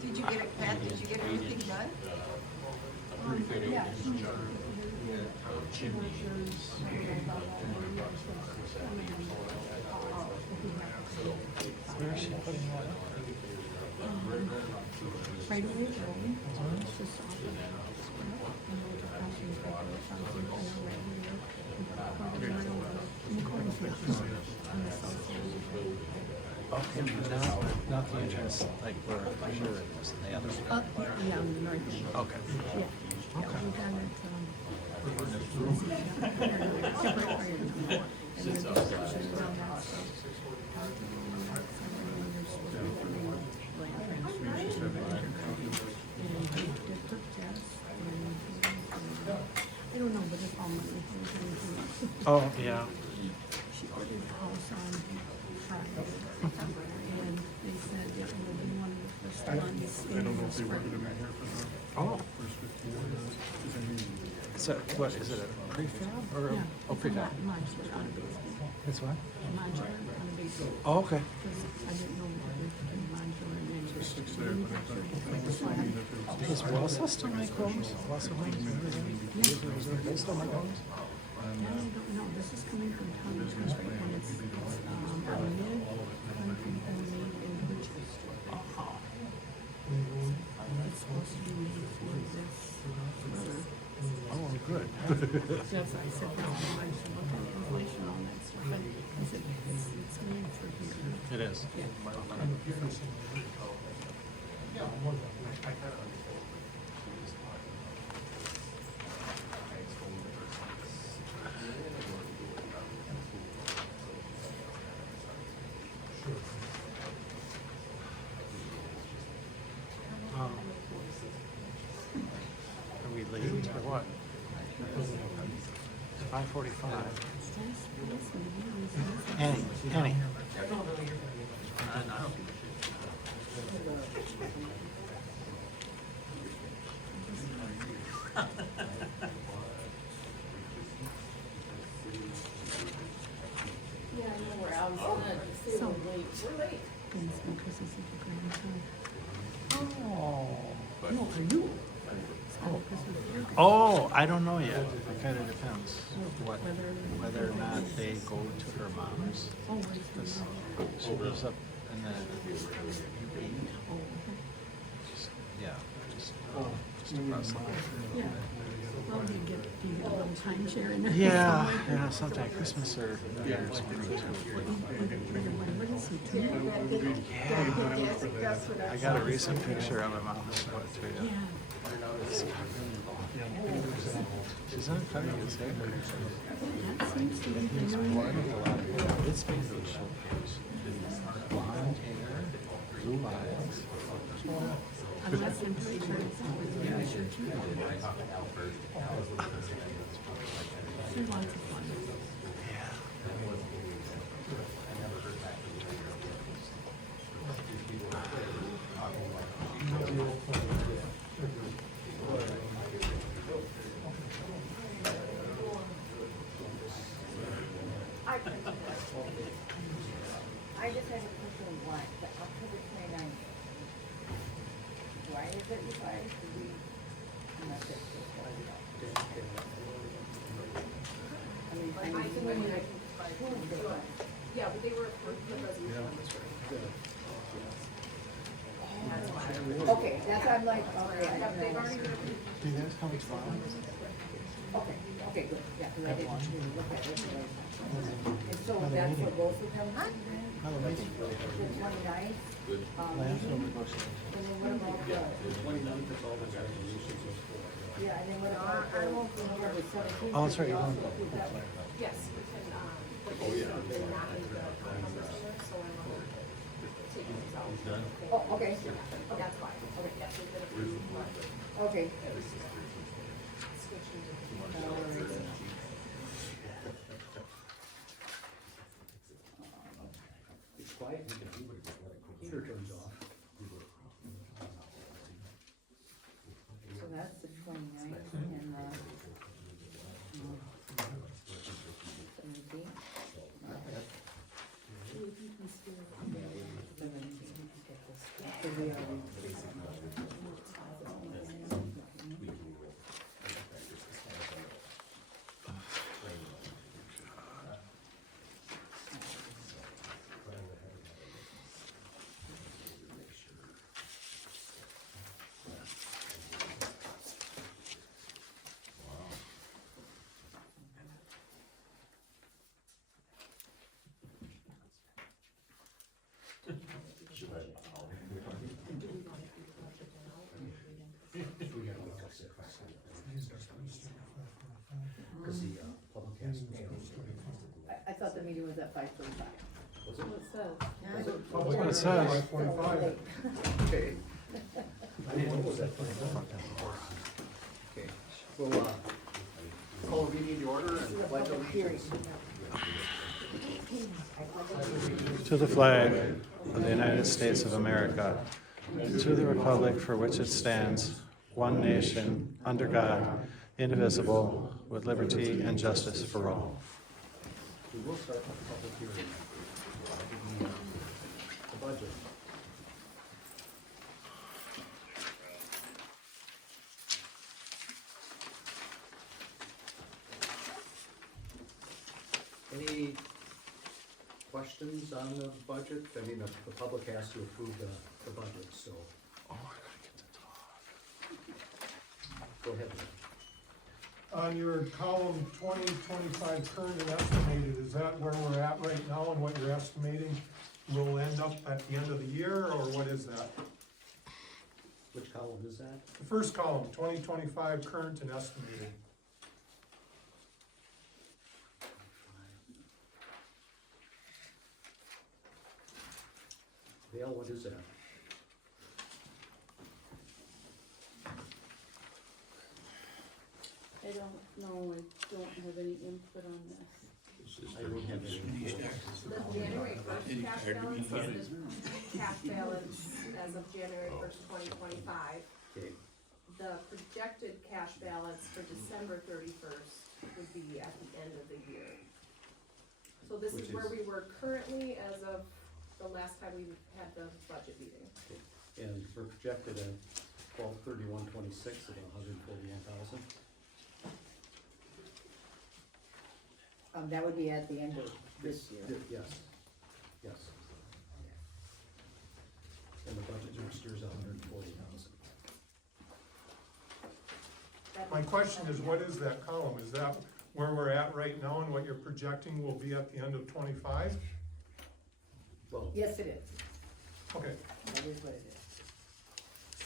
Did you get it, Pat? Did you get everything done? Yeah. Where is she putting that? Right away, Joey. It's just off of that. And we'll just pass you back to the front, so you know, right here. And put a quarter mile in the cornfield. On the south side. Okay, not the entrance, like where Fisher is and the other. Yeah, on the north end. Okay. Yeah. Yeah, we got it, temporary. And then just shut down that stuff. I don't know, but it's all money. Oh, yeah. She ordered the house on Friday, and they said it will be one of the first ones in the spring. Oh. So what, is it a prefab or? Yeah, Oh, it's a prefab. modular on a basement. It's what? Modular on a basement. Oh, okay. Because I didn't know that we could do modular and then just manufacture it like a slab. Does Wellsa still make homes? Wellsa homes? They still make homes? And I don't know, this is coming from Tommy Country, and it's a mid-country homemade in Winchester. It's supposed to be made for this weather. Oh, good. That's why I said, no, I should look at inflation on that stuff, but I said, it's made for here. It is. Yeah. Are we late or what? 5:45. Annie. So, yes, because this is the grandson. Oh. No, for you. Oh, because of your Oh, I don't know yet. It kind of depends whether or not they go to her mom's. Oh, where's the Because mom? she lives up in the UP. Oh, okay. Just across the way. Yeah. Well, do you get a little timeshare in there? Yeah, sometime Christmas or New Year's. What is he, two? I got a recent picture of him. I'll show it to you. Yeah. She's not cutting his hair. That seems to be the It's basically blonde hair, blue eyes. unless I'm pretty sure it's not with you, sure too. They're lots of fun. I just had a question of why, the October 29th. Why is it you guys, do we, I'm not sure. I mean, Yeah, but they were for the resolution on this room. okay, that's, I'm like, okay, I don't They've know. already been approved. Do you guys come tomorrow? Okay, good, yeah, because I didn't look at it. And so that's for both of them, huh? Have a meeting. The 29th, Plans or negotiation? and then what about the? Yeah, and then what about the November 17th? Oh, that's right, you're going to Yes, we can, but they not in the numbers here, so I'm taking these out. Oh, okay, That's why. Okay, yes, we've been approved. okay. Switching to. It's quiet, you can see what the heater turns off. So that's the 29th and the 17th. 17th. So we are the meeting was at 5:45. Was it? What it says. Was it? That's what it says. Okay. I didn't know it was that. Okay, we'll, call a meeting to order and pledge allegiance. To the flag of the United States of America, and to the republic for which it stands, one nation, under God, indivisible, with liberty and justice for all. We will start with the public hearing. The budget. Any questions on the budget? I mean, the public has to approve the budget, so. Go ahead. On your column 2025 current and estimated, is that where we're at right now and what you're estimating will end up at the end of the year, or what is that? Which column is that? The first column, 2025 current and estimated. Dale, what is that? I don't know, I don't have any input on this. I don't have any. The January first cash balance is the cash balance as of January first, 2025. Okay, The projected cash balance for December 31st would be at the end of the year. So this Which is where is- we were currently as of the last time we had the budget meeting. and we're projected at 12/31/26 at 141,000. That would be at the end of this year. Yes, yes. And the budget next year is 140,000. My question is, what is that column? Is that where we're at right now and what you're projecting will be at the end of 25? Well, Yes, it is. Okay, That is what it is.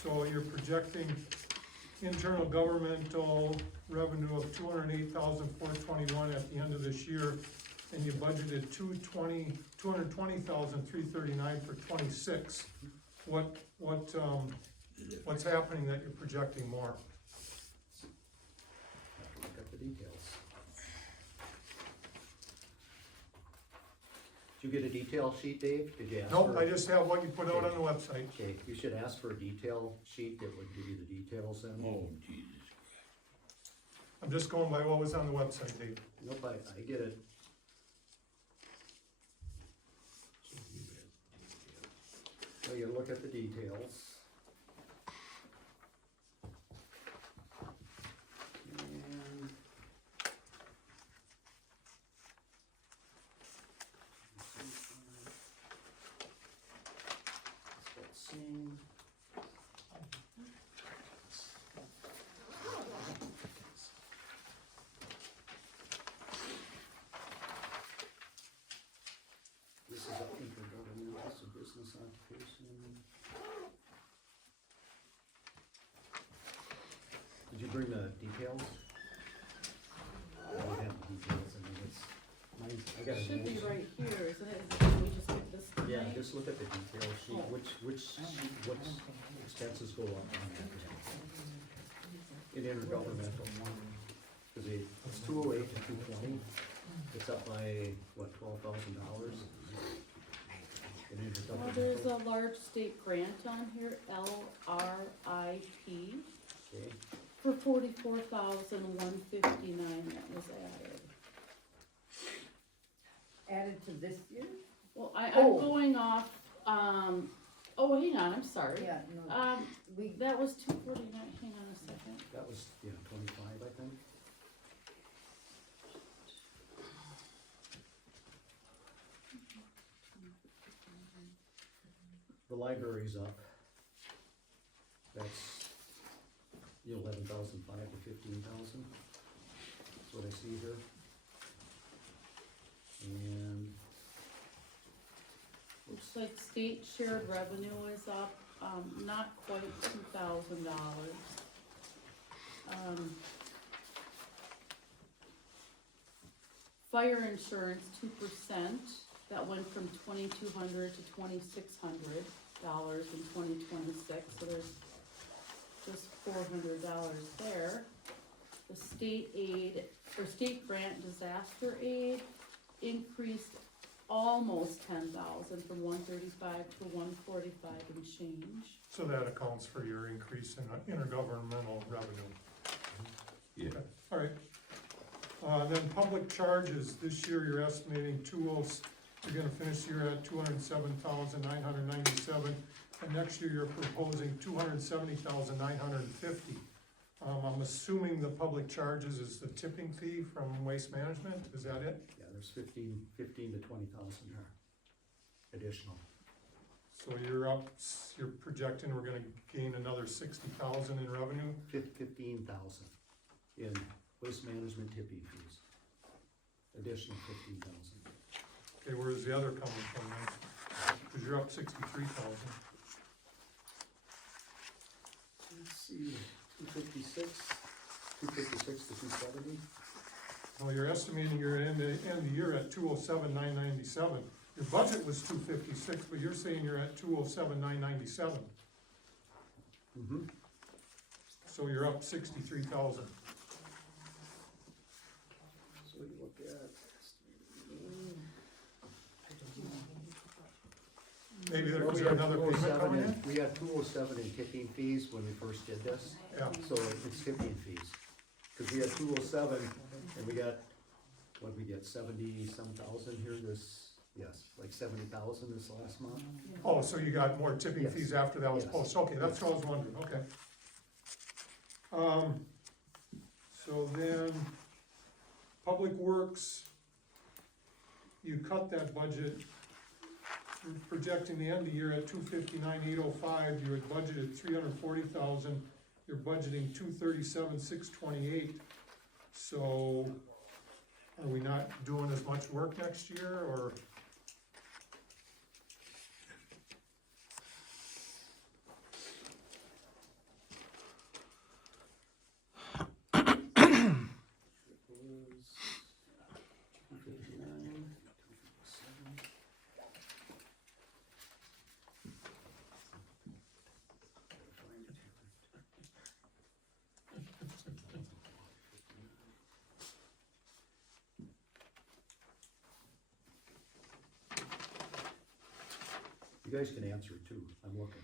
so you're projecting internal governmental revenue of 208,421 at the end of this year, and you budgeted 220,339 for 26. What's happening that you're projecting more? have to look at the details. Did you get a detail sheet, Dave? Did you ask Nope, for? I just have what you put out on the website. Okay, you should ask for a detail sheet that would give you the details then. Oh, Jesus. I'm just going by what was on the website, Dave. Nope, I get it. So you look at the details. And let's see. This is up intergovernmental, this is business occupation. Did you bring the details? I don't have the details, I mean, it's, mine's, I got It it. should be right here, isn't it? Can we just get this tonight? Yeah, just look at the detail sheet, which expenses go up on that. In intergovernmental, cause it's 208 to 220, it's up by, what, $12,000? In Well, there's intergovernmental, a large state grant on here, LRIP, okay, for 44,159 that was added. Added to this year? Well, I'm Oh. going off, oh, hang on, I'm sorry. Yeah, no, we, That was 249, hang on a second. that was, yeah, 25, I think. The library's up. That's, 11,500 to 15,000. That's what I see here. And, Looks like state shared revenue is up, not quite $2,000. fire insurance, 2%, that went from $2,200 to $2,600 in 2026, so there's just $400 there. The state aid, or state grant disaster aid increased almost 10,000 from 135 to 145 and change. So that accounts for your increase in intergovernmental revenue. Yeah. Okay, all right. Then public charges, this year you're estimating you're gonna finish the year at 207,997, and next year you're proposing 270,950. I'm assuming the public charges is the tipping fee from Waste Management, is that it? Yeah, there's 15 to 20,000 there, additional. So you're projecting we're gonna gain another 60,000 in revenue? 15,000 in waste management tipping fees. Additional 15,000. Okay, where's the other coming from then? Cause you're up 63,000. Let's see, 256 to 270. Well, you're estimating you're end the year at 207,997. Your budget was 256, but you're saying you're at 207,997. Mm-hmm. So you're up 63,000. So you look at. Maybe Well, there's we had another payment 207 coming in? we had 207 in tipping fees when we first did this, Yeah, so it's tipping fees. Cause we had 207 and we got, what we get, 70-some thousand here yes, like 70,000 this last month. oh, so you got more tipping Yes. fees after that was Yes. posted, okay, that's what I was wondering, okay. So then, Public Works, you cut that budget, you're projecting the end of the year at 259,805, you had budgeted 340,000, you're budgeting 237,628. So, are we not doing as much work next year, or? It was 259, 257. Find it here. You guys can answer it too, I'm looking.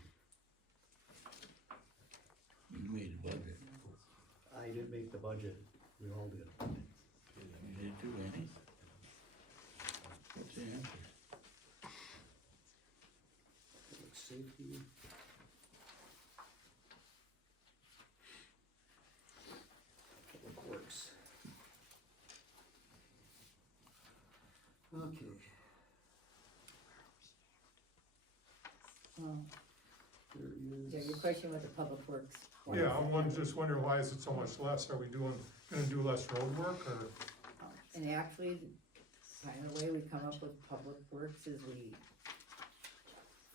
You made a budget. I didn't make the budget, we all did. You did too, Andy. What's the answer? Public safety. Public works. Okay. There Yeah, is. your question with the public works. one. Yeah, just wondering why is it so much less? Are we gonna do less road work, or? And actually, kind of the way we come up with public works is we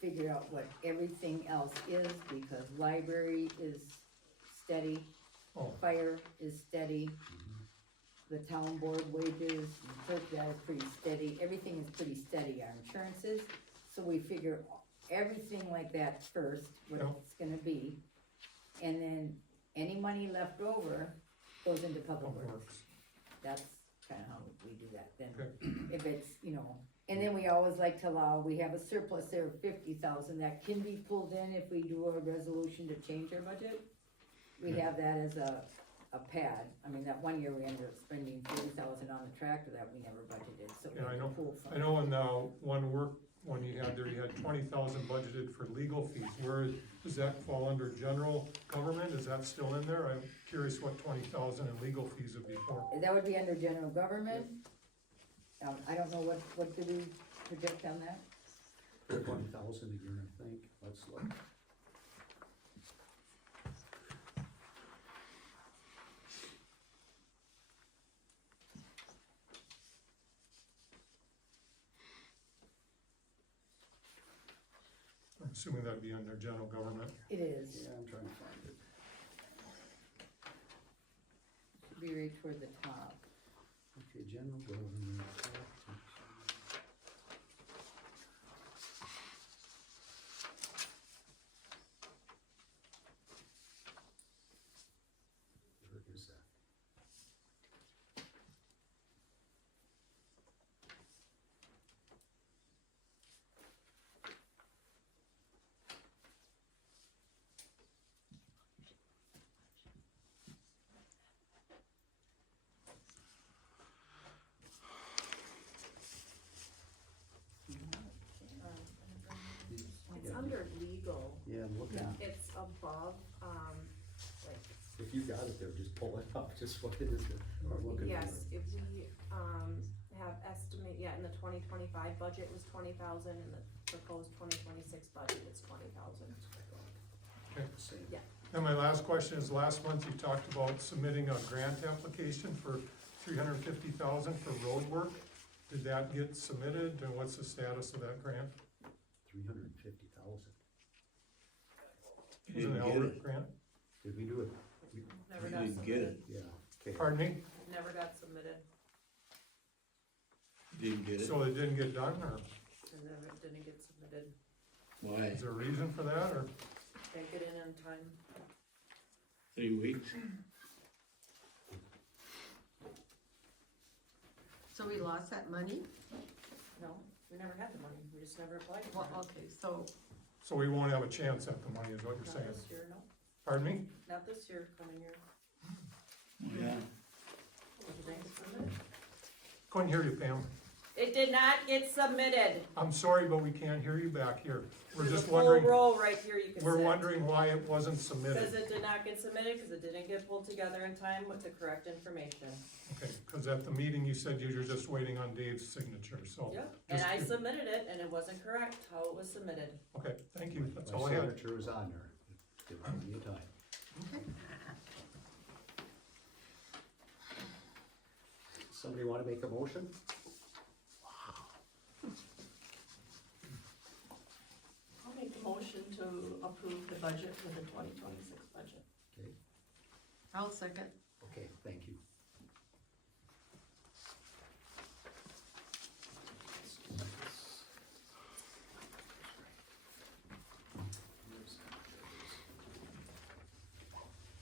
figure out what everything else is, because library is steady, Oh, fire is steady, the town board wages, clerk that is pretty steady, everything is pretty steady, our insurances. So we figure everything like that first, what Yeah. it's gonna be. And then any money left over goes into public Public works. Works. That's kinda how we do that, then Okay. if it's, and then we always like to allow, we have a surplus there of 50,000 that can be pulled in if we do a resolution to change our budget. We have that as a pad, I mean, that one year we ended up spending 40,000 on the tractor that we never budgeted, so we Yeah, I can know. pull from. I know when you had there, you had 20,000 budgeted for legal fees. Where, does that fall under general government? Is that still in there? I'm curious what 20,000 in legal fees would be for. That would be under general government. I don't know, what do we project on that? 20,000 a year, I think, let's look. I'm assuming that'd be under general government. It is, Yeah, I'm trying to find it. should be right toward the top. Okay, general government. Where is that? It's under legal, Yeah, I'm looking. it's above, like, If you got it there, just pull it up, just what it is that we're looking for. yes, if we, have estimate, yeah, in the 2025 budget was 20,000, in the proposed 2026 budget it's 20,000. Okay. Same. Yeah. And my last question is, last month you talked about submitting a grant application for $350,000 for road work. Did that get submitted, and what's the status of that grant? 350,000. Was it an Didn't get Albert it. grant? Did we do it? Never You got didn't get submitted, it. Yeah, okay. Pardon me? never got submitted, Didn't get it. So it didn't get done, or and then it didn't get submitted, Why? is there a reason for that, or? can't get in time. 3 weeks? So we lost that money? No, we never had the money, we just never applied for Well, it. okay, so, So we won't have a chance at the money, is what you're Not saying? this year, no, Pardon me? not this year, coming year. Yeah. It didn't get submitted. Couldn't hear you, Pam. It did not get submitted. I'm sorry, but we can't hear you back here. We're There's a just full wondering, row right here you can we're sit. wondering why it wasn't Because submitted. it did not get submitted, because it didn't get pulled together in time with the correct information. Okay, because at the meeting you said you were just waiting on Dave's signature, so. Yep, and just I give- submitted it, and it wasn't correct how it was submitted. Okay, thank you, that's My all I had. signature is on there. Give me a time. Somebody wanna make a motion? I'll make a motion to approve the budget for the 2026 budget. Okay, I'll second. okay, thank you.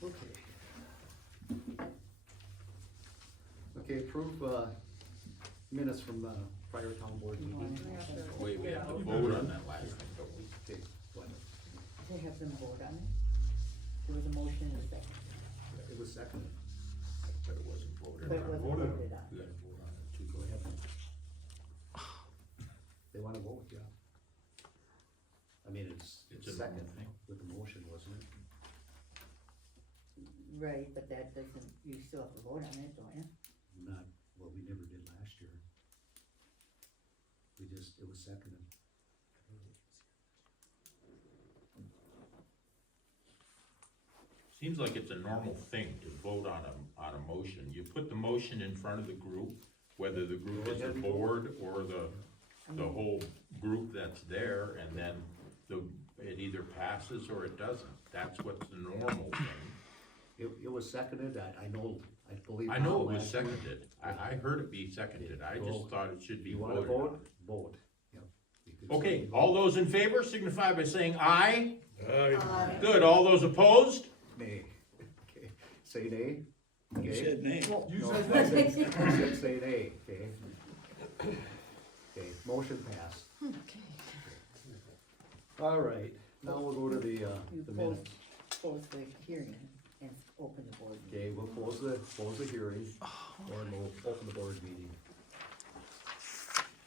Okay. Okay, approve, minutes from the prior town board meeting. Wait, we have to vote on that last thing, don't we? Okay, what? They have them vote on it? There was a motion and a second, It was seconded. But it wasn't voted but it on. wasn't Voted. voted on. We gotta vote on it too. Go ahead. They wanna vote, yeah. I mean, it's It's a second normal thing. with the motion, wasn't it? Right, but that doesn't, you still have to vote on it, don't you? Not, well, we never did last year. We just, it was seconded. Seems like it's a normal thing to vote on a motion. You put the motion in front of the group, whether the group is the board or the whole group that's there, and then it either passes or it doesn't. That's what's the normal thing. It was seconded, I know, I believe. I know it was last year. seconded. I heard it be seconded. I just thought it should be You wanna voted on. vote? Vote, yep. You could Okay, say all those in favor signify by saying aye. Aye. Good, all those opposed? Nay. Okay, say nay. You Okay. said nay. You No, said I said, I said say nay, okay? Okay, motion passed. Okay. All right, now we'll go to the You minutes. close the hearing and open the board. Okay, we'll close the hearing, and we'll open the board meeting.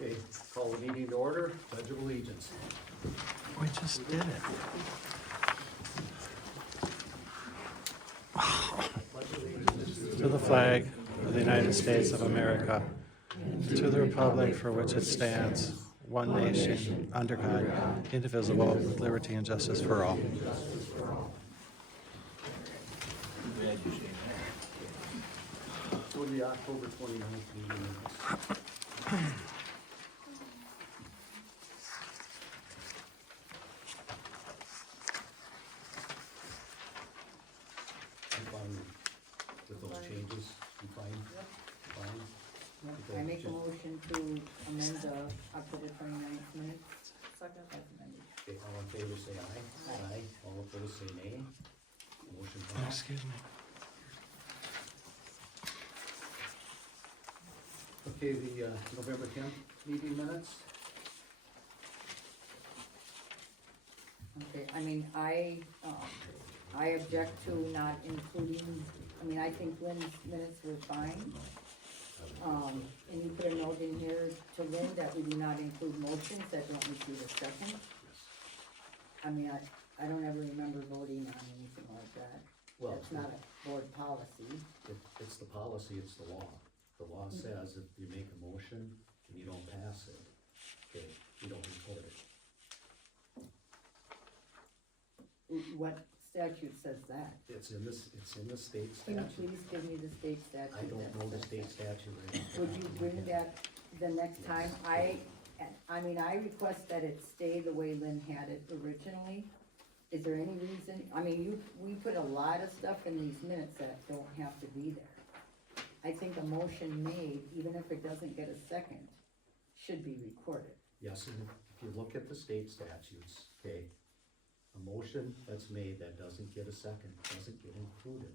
Okay, call the meeting to order, pledge of allegiance. We just did it. To the flag of the United States of America, to the republic for which it stands, one nation, under God, indivisible, with liberty and justice for all. Too bad you say that. So the October 29th meeting minutes. I'm fine with those changes, you fine? Fine. I make a motion to amend the October 29th minutes Second. as amended. Okay, all in favor say aye. Aye. All opposed say nay. Motion passed. Excuse me. Okay, the November 10th meeting minutes. Okay, I mean, I object to not including, I mean, I think Lynn's minutes were fine. And you put a note in here to Lynn that we do not include motions that don't receive a second. I mean, I don't ever remember voting on anything like that. Well, That's not a board policy. it's the policy, it's the law. The law says if you make a motion and you don't pass it, okay, you don't report it. What statute says that? It's in the state Can you statute. please give me the state statute? I don't that know the says state that? statute right now. Would you bring that the next time? I mean, I request that it stay the way Lynn had it originally. Is there any reason, I mean, we put a lot of stuff in these minutes that don't have to be there. I think a motion made, even if it doesn't get a second, should be recorded. Yes, and if you look at the state statutes, okay, a motion that's made that doesn't get a second, doesn't get included.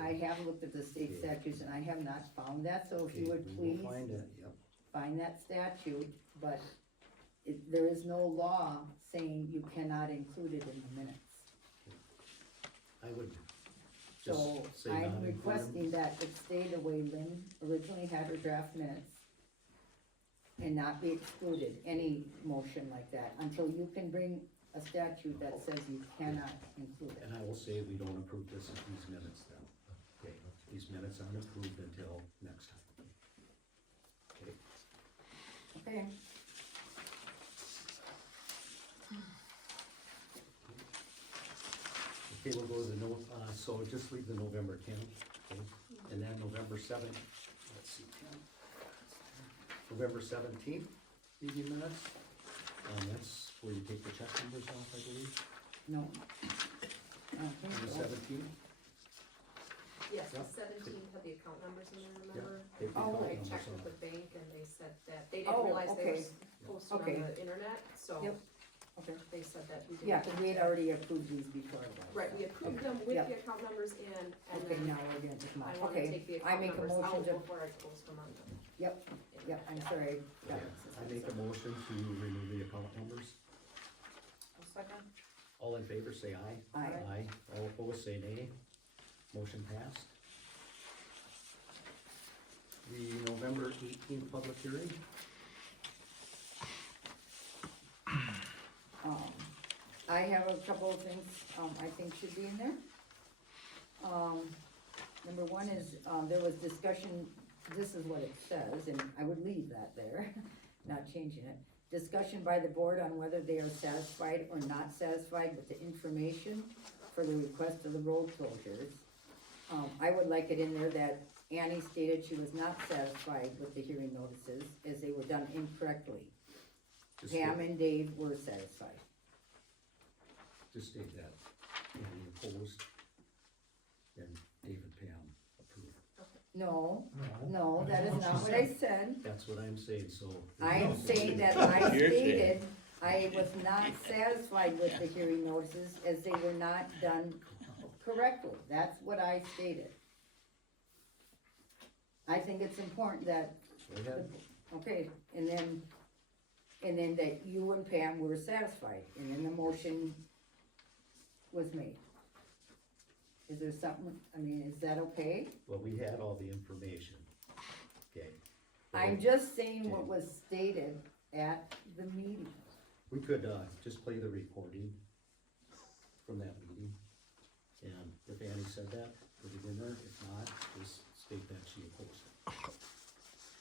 I have looked at the state Okay. statutes and I have not found that, so if you Okay, would we please will find it, yep. find that statute, but there is no law saying you cannot include it in the minutes. I would just So say I'm not include 'em. requesting that it stay the way Lynn originally had her draft minutes and not be excluded, any motion like that, until you can bring a statute that says you cannot include it. And I will say we don't approve these minutes then. Okay, these minutes aren't approved until next time. Okay, Okay, okay, we'll go to the so just leave the November 10th, okay? And then November 7th, let's see, 10th. November 17th, meeting minutes. That's where you take the check numbers off, I believe, no. I don't think on the so. 17th. Yes, the Yep. 17th had the account numbers in there, Yeah, remember? take the Oh, account I numbers checked with off. the bank and they said that, they Oh, didn't realize they okay. were posted Okay. on the internet, so Yep. Okay, they said that we didn't. yeah, cause we had already approved these before. Right, we approved Okay. them with Yep. the account numbers in, and Okay, then now we're getting to I mine, wanna okay, take the I account make a numbers motion out to, before I post them on the. yep, yep, I'm sorry. Got it. I make a motion to remove the account numbers. I'll second. All in favor, say aye. Aye. Aye. All opposed, say nay. Motion passed. The November 18th public hearing. I have a couple of things, I think should be in there. Number one is, there was discussion, this is what it says, and I would leave that there, not changing it. Discussion by the board on whether they are satisfied or not satisfied with the information for the request of the road closures. I would like it in there that Annie stated she was not satisfied with the hearing notices as they were done incorrectly. Just Pam state- and Dave were satisfied. Just state that. Andy opposed, and Dave and Pam approved. No, no, that is not what I said. That's what I'm saying, so. I'm saying that I You're saying. stated I was not satisfied with the hearing notices as they were not done correctly. That's what I stated. I think it's important that, Go ahead. okay, and then that you and Pam were satisfied, and then the motion was made. Is there something, I mean, is that okay? Well, we had all the information. Okay. I'm just saying what was stated at the meeting. We could, just play the recording from that meeting. And if Annie said that, put it in there. If not, just state that she opposed it.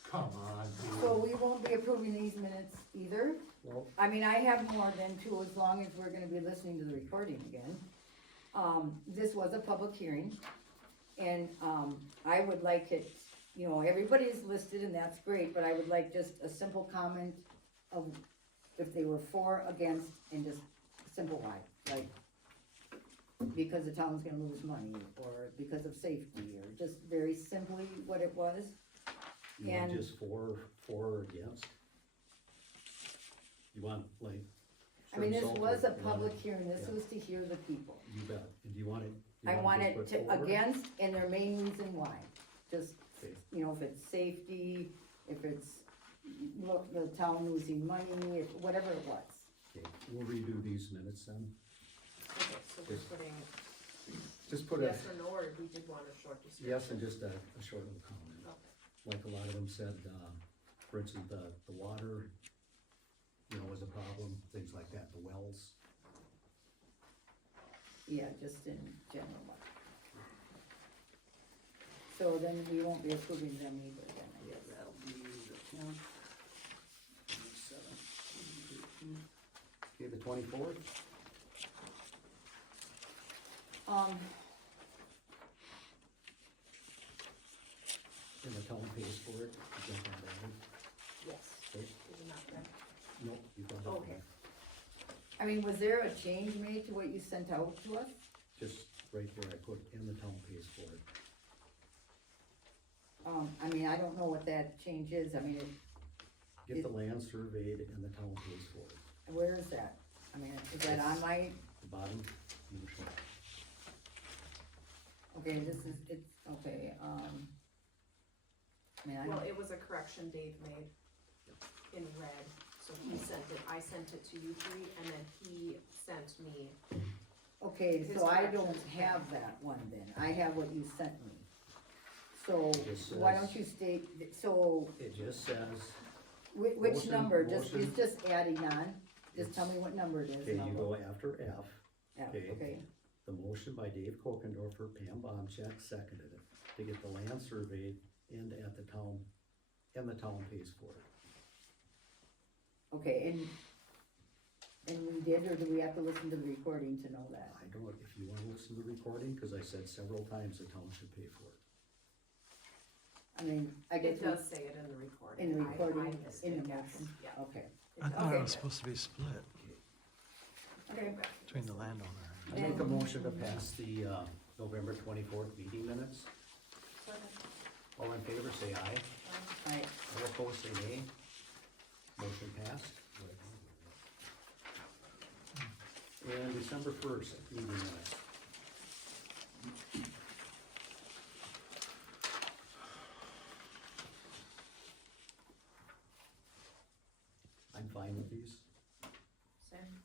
Come on, So we won't be approving these minutes either? Well, I mean, I have more than two, as long as we're gonna be listening to the recording again. This was a public hearing, and, I would like it, you know, everybody is listed and that's great, but I would like just a simple comment of if they were for, against, and just simple why, like, because the town's gonna lose money, or because of safety, or just very simply what it was. You want And- just for or against? You want like? I mean, this certain was a salt, you want public it- hearing, this yeah. was to hear the people. You bet, and do you want it? you I want want just it put to, for? against, and their main reason why, just, Okay. you know, if it's safety, if it's, look, the town losing money, if, whatever it was. Okay, we'll redo these minutes then, Okay, so we're Just- putting just put a yes or no, or we did want a short description? yes and just a short little comment. Okay. Like a lot of them said, for instance, the water, you know, was a problem, things like that, the wells. Yeah, just in general. So then we won't be approving them either then, I guess. That'll be the No? 27th. Okay, the 24th, and the town pays for it, you got that added? Yes, Okay. is it not there? Nope, you got it. Okay. I mean, was there a change made to what you sent out to us? Just right here, I put, and the town pays for it. I mean, I don't know what that change is, I mean, Get the land surveyed and the town pays for it. where is that? I mean, is that on my, The bottom motion. okay, this is, it's, okay, I mean, I Well, don't, it was a correction Dave made in red, so he sent it, I sent it to you three, and then he sent me, okay, his so I don't corrections. have that one then, I have what you sent me. So, It why says- don't you state, so, It just says, which Motion- number, just, motion. it's just adding on, just tell me what number it is. okay, and I'll you look. go after F, Yeah, okay. okay, the motion by Dave Kokendorfer, Pam Bomchek seconded it, to get the land surveyed and at the town, and the town pays for it. okay, and we did, or do we have to listen to the recording to know that? I don't, if you wanna listen to the recording, cause I said several times the town should pay for it. I mean, I guess it does say it in the recording. in the I recording, missed in it, the yes, motion, Yeah. okay, it I does. thought it Okay. was supposed to be split okay. between the landowner. I make a motion to pass the, November 24th meeting minutes. All in favor, say aye. Alright, All opposed, say nay. Motion passed. And December 1st, meeting minutes. I'm fine with these. Same.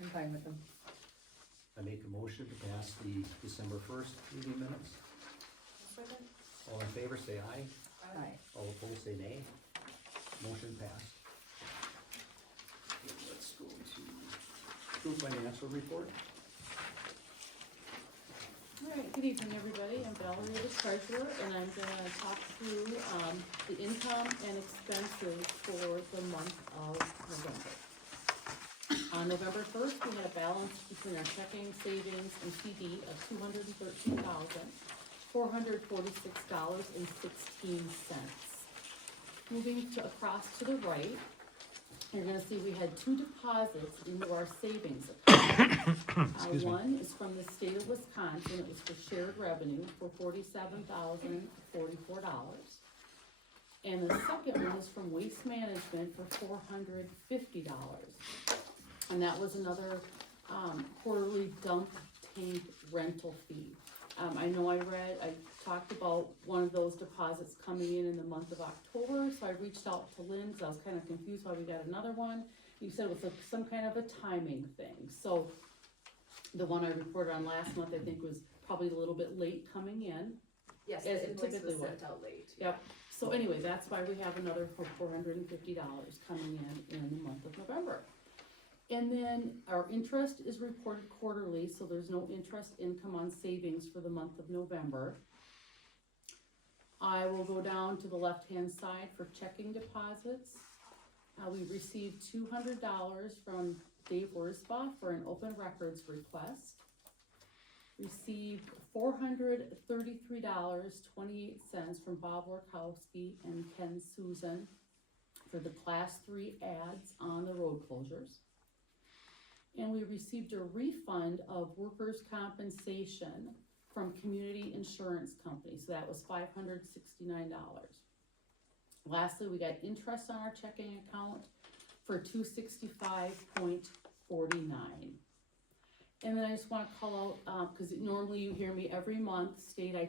I'm fine with them. I make a motion to pass the December 1st meeting minutes. Second? All in favor, say aye. Alright, All opposed, say nay. Motion passed. Okay, let's go to group financial report. Alright, good evening, everybody. I'm Valerie, the treasurer, and I'm gonna talk through, the income and expenses for the month of November. On November first, we had a balance between our checking, savings, and CD of $213,446.16. Moving to across to the right, you're gonna see we had two deposits into our savings account. Excuse me. One is from the state of Wisconsin, it was for shared revenue for $47,044. And the second one is from Waste Management for $450. And that was another, quarterly dump tank rental fee. I know I talked about one of those deposits coming in the month of October, so I reached out to Lynn, 'cause I was kinda confused why we got another one. You said it was some kind of a timing thing, so the one I reported on last month, I think was probably a little bit late coming in. Yes, As the it invoice typically was would. sent out late. Yep, so anyway, that's why we have another for $450 coming in the month of November. And then our interest is reported quarterly, so there's no interest income on savings for the month of November. I will go down to the left-hand side for checking deposits. We received $200 from Dave Worsbaugh for an open records request. Received $433.28 from Bob Workowski and Ken Susan for the class 3 ads on the road closures. And we received a refund of workers' compensation from Community Insurance Company, so that was $569. Lastly, we got interest on our checking account for $265.49. And then I just wanna call out, cause normally you hear me every month state I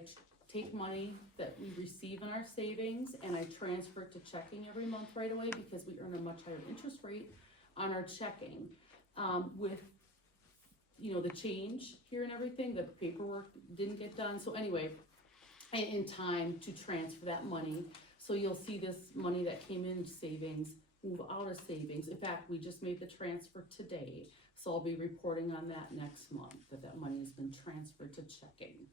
take money that we receive in our savings and I transfer it to checking every month right away because we earn a much higher interest rate on our checking. With, you know, the change here and everything, the paperwork didn't get done, so anyway, in time to transfer that money. So you'll see this money that came in savings move out of savings. In fact, we just made the transfer today, so I'll be reporting on that next month, that money has been transferred to checking.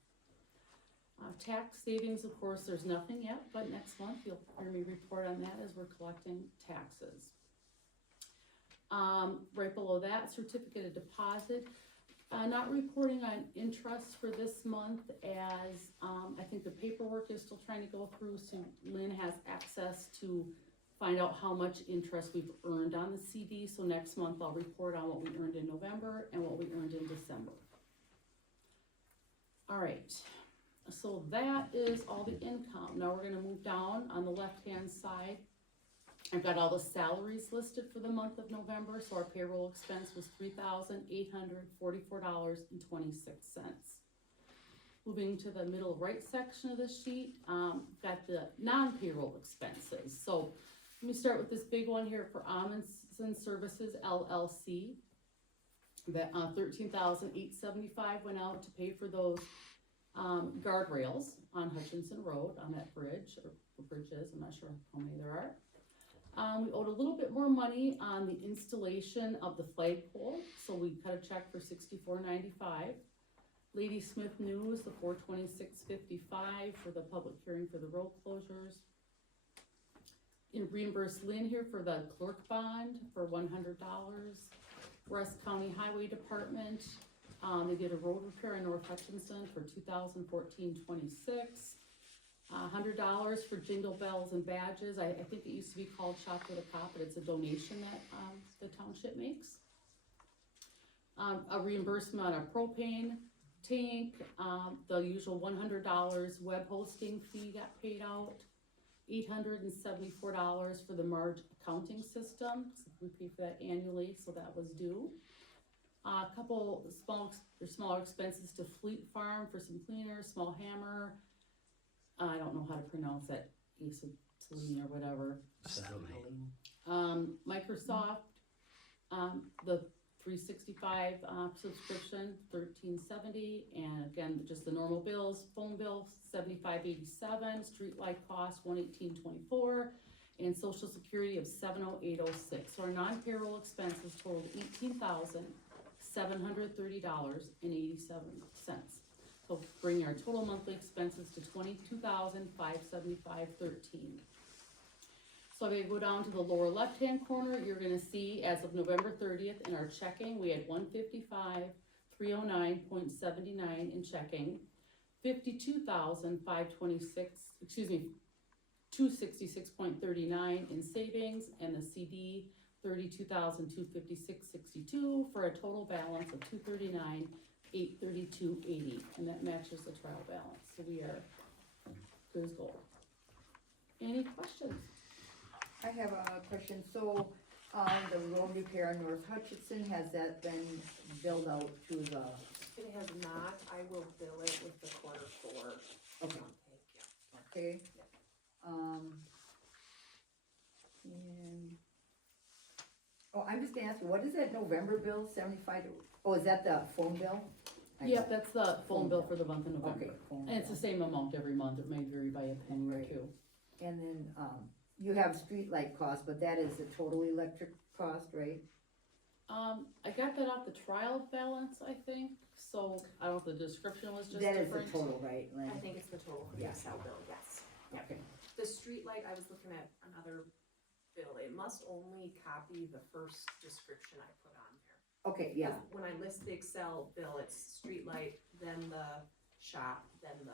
Tax savings, of course, there's nothing yet, but next month you'll hear me report on that as we're collecting taxes. Right below that, certificate of deposit. Not reporting on interest for this month as I think the paperwork is still trying to go through, so Lynn has access to find out how much interest we've earned on the CD, so next month I'll report on what we earned in November and what we earned in December. All right, so that is all the income. Now we're gonna move down on the left-hand side. I've got all the salaries listed for the month of November, so our payroll expense was $3,844.26. Moving to the middle right section of the sheet, got the non-payroll expenses. So let me start with this big one here for Amundsen Services LLC. That $13,875 went out to pay for those guardrails on Hutchinson Road on that bridge, or bridges, I'm not sure how many there are. We owed a little bit more money on the installation of the flagpole, so we cut a check for $64.95. Lady Smith News, the $426.55 for the public hearing for the road closures. And reimburse Lynn here for the clerk bond for $100. West County Highway Department, they did a road repair in North Hutchinson for $2,014.26. $100 for jingle bells and badges. I think it used to be called Shop with a Cop, but it's a donation that the township makes. A reimbursement on a propane tank, the usual $100 web hosting fee got paid out. $874 for the Marge accounting system. We pay for that annually, so that was due. A couple smaller expenses to Fleet Farm for some cleaners, small hammer. I don't know how to pronounce that, Celine or whatever. Microsoft, the 365 subscription, $13.70, and again, just the normal bills, phone bill, $75.87, street light cost, $118.24, and social security of $708.06. So our non-payroll expenses totaled $18,730.87. So bring our total monthly expenses to $22,575.13. So if I go down to the lower left-hand corner, you're gonna see as of November 30th in our checking, we had $155,309.79 in checking, $266.39 in savings, and the CD $32,256.62 for a total balance of $239,832.80, and that matches the trial balance. So we are good as gold. Any questions? I have a question, so, the road repair on North Hutchinson, has that been billed out to the, It has not, I will bill it with the quarter four. okay, Yeah. okay? And, oh, I'm just gonna ask you, what is that November bill, 75, oh, is that the phone bill? Yep, that's the phone bill for the month of November. Okay, phone And it's the bill. same amount every month, it may vary by a penny or two. And then, you have street light cost, but that is the total electric cost, right? I got that off the trial balance, I think, so I don't know if the description was just That is different. the total, right, Lynn? I think it's the total for the Excel bill, yes. Okay, The street light, I was looking at another bill, it must only copy the first description I put on there. Okay, yeah, 'Cause when I list the Excel bill, it's street light, then the shop, then the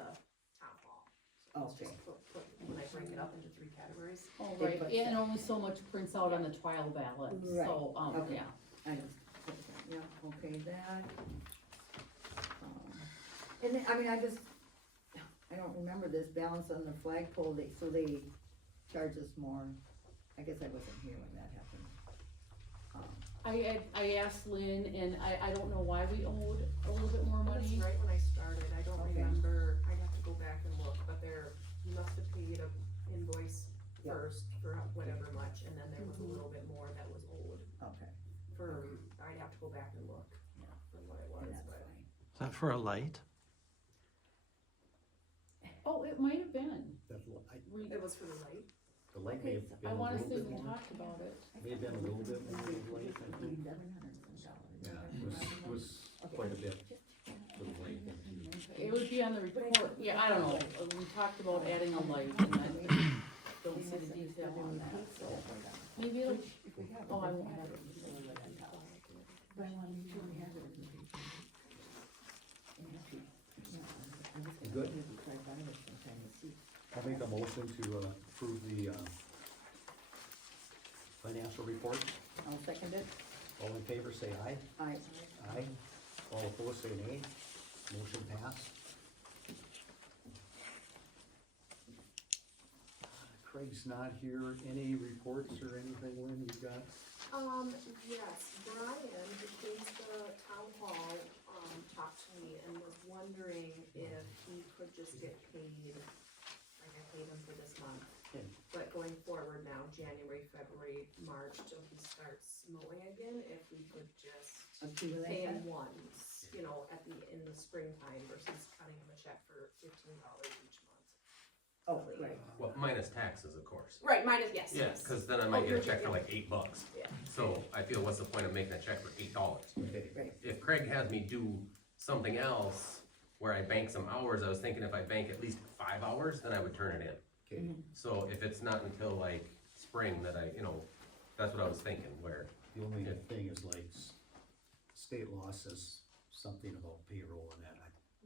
town hall. So it's Okay. just when I break it up into 3 categories. Oh, They right, put and that. only so much prints out on the trial ballot, Right, so, okay. yeah. I just, yeah, okay, that. And then, I mean, I don't remember this balance on the flagpole, so they charge us more. I guess I wasn't here when that happened. I asked Lynn, and I don't know why we owed a little bit more That was money. right when I started, I don't Okay. remember, I'd have to go back and look, but you must have paid a invoice Yeah. first for whatever much, and then there was a little bit more that was owed Okay, I'd have to go back and look for what it and was, that's but. fine. Is that for a light? Oh, it might have been. It was for the light? The light may have been I a wanna little say bit we more, talked about it. may have been a little bit more of late, I think. Yeah, it was quite a bit for the late. It would be on the report, yeah, I don't know, we talked about adding a light, and I don't see the detail on that, so. Maybe it'll, oh, I won't have it. But I wanna make sure we have it. Good. I'll make a motion to approve the financial report. I'll second it. All in favor, say aye. Aye. Aye. All opposed, say nay. Motion passed. Craig's not here. Any reports or anything, Lynn, you got? Yes, Brian, who cleans the town hall, talked to me and was wondering if he could just get paid, like I paid him for this month. Okay. But going forward now, January, February, March, till he starts mowing again, if we could just pay him once, in the springtime versus cutting him a check for $15 each month. Oh, right. Well, minus taxes, of course. Right, mine is, yes, Yeah, yes. cause then I might get a Okay, check for yeah. like $8. Yeah. So I feel, what's the point of making a check for $8? Okay. Right. If Craig has me do something else where I bank some hours, I was thinking if I bank at least 5 hours, then I would turn it in. Okay. So if it's not until like spring that that's what I was thinking, where, The only Yeah. thing is like state law says something about payroll and that,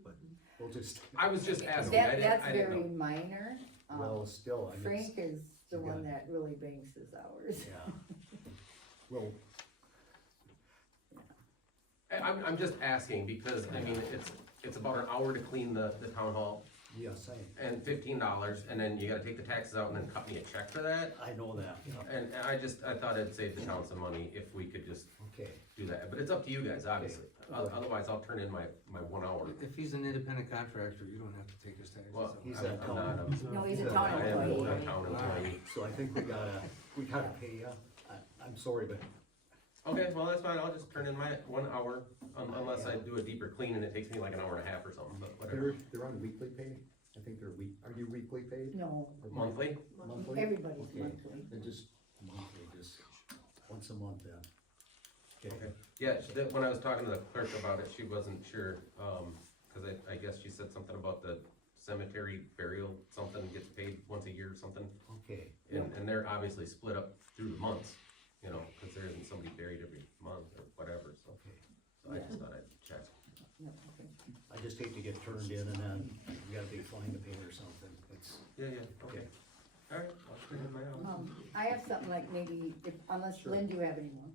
but we'll just. I was just asking, I That's didn't very know. minor. Well, still, I mean. Frank is the you one got- that really banks his hours. Yeah. Well, I'm just asking because, I mean, it's about an hour to clean the town hall yes, and $15, and then you gotta take the taxes out and then cut me a check for that. I know that, yeah. And I thought it'd save the town some money if we could just Okay. do that, but it's up to you guys, obviously. Otherwise, I'll turn in my 1 hour. If he's an independent contractor, you don't have to take his taxes. Well, out. He's I'm a not town. No, he's a He's a- town I am employee. a town employee. So I think we gotta pay ya. I'm sorry, but Okay, well, that's fine, I'll just turn in my 1 hour, unless I do a deeper clean and it takes me like an hour and a half or something, but whatever. they're on weekly pay? I think are you weekly paid? No, Or Monthly? Monthly? everybody's Okay. monthly. Then just monthly, just once a month then. Okay. Yeah, when I was talking to the clerk about it, she wasn't sure, cause I guess she said something about the cemetery burial, something gets paid once a year or something. Okay. And they're obviously split up through the months, cause there isn't somebody buried every month or whatever, so. Okay. So I just thought I'd check. Yeah, okay. I just hate to get turned in and then we got a big fine to pay or something. It's, Yeah, okay. Alright, I'll turn in my hour. I have something like maybe, unless, Sure. Lynn, do you have any more?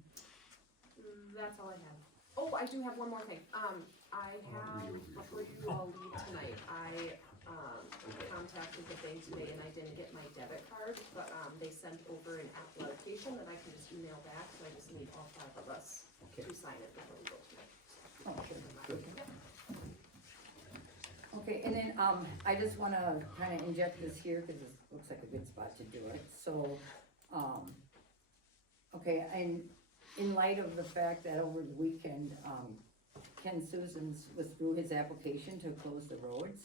That's all I have. Oh, I do have one more thing. I have, before you all leave tonight, I, contacted the bank today and I didn't get my debit card, but, they sent over an application that I can just email back, so I just need all 5 of us okay. to sign it before we go tonight. Oh, sure. Good. Okay, and then, I just wanna kinda inject this here, cause it looks like a good spot to do it, so, okay, and in light of the fact that over the weekend, Ken Susans withdrew his application to close the roads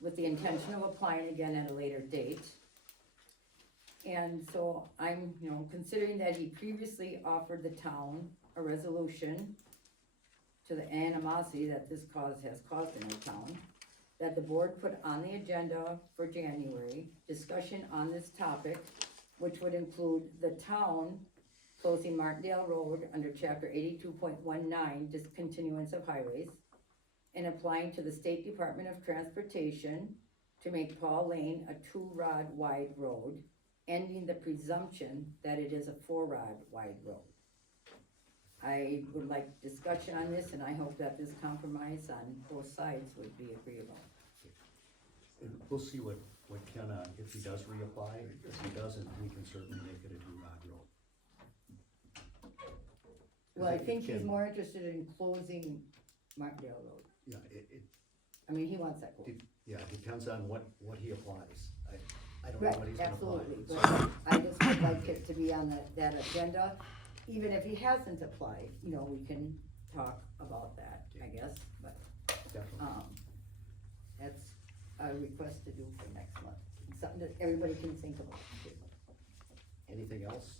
with the intention of applying again at a later date. And so I'm, considering that he previously offered the town a resolution to the animosity that this cause has caused in the town, that the board put on the agenda for January, discussion on this topic, which would include the town closing Martindale Road under chapter 82.19 discontinuance of highways, and applying to the State Department of Transportation to make Paul Lane a 2-rod wide road, ending the presumption that it is a 4-rod wide road. I would like discussion on this, and I hope that this compromise on both sides would be agreeable. And we'll see what Ken, if he does reapply, if he doesn't, we can certainly make it a 2-rod road. Well, I think he's Ken- more interested in closing Martindale Road. Yeah, I mean, he wants that closed. yeah, it depends on what he applies. I don't know Right, what he's gonna apply. absolutely, so- but I just would like it to be on that agenda, even if he hasn't applied, you know, we can talk about that, I guess, but, Definitely. that's a request to do for next month. It's something that everybody can think about, too. Anything else?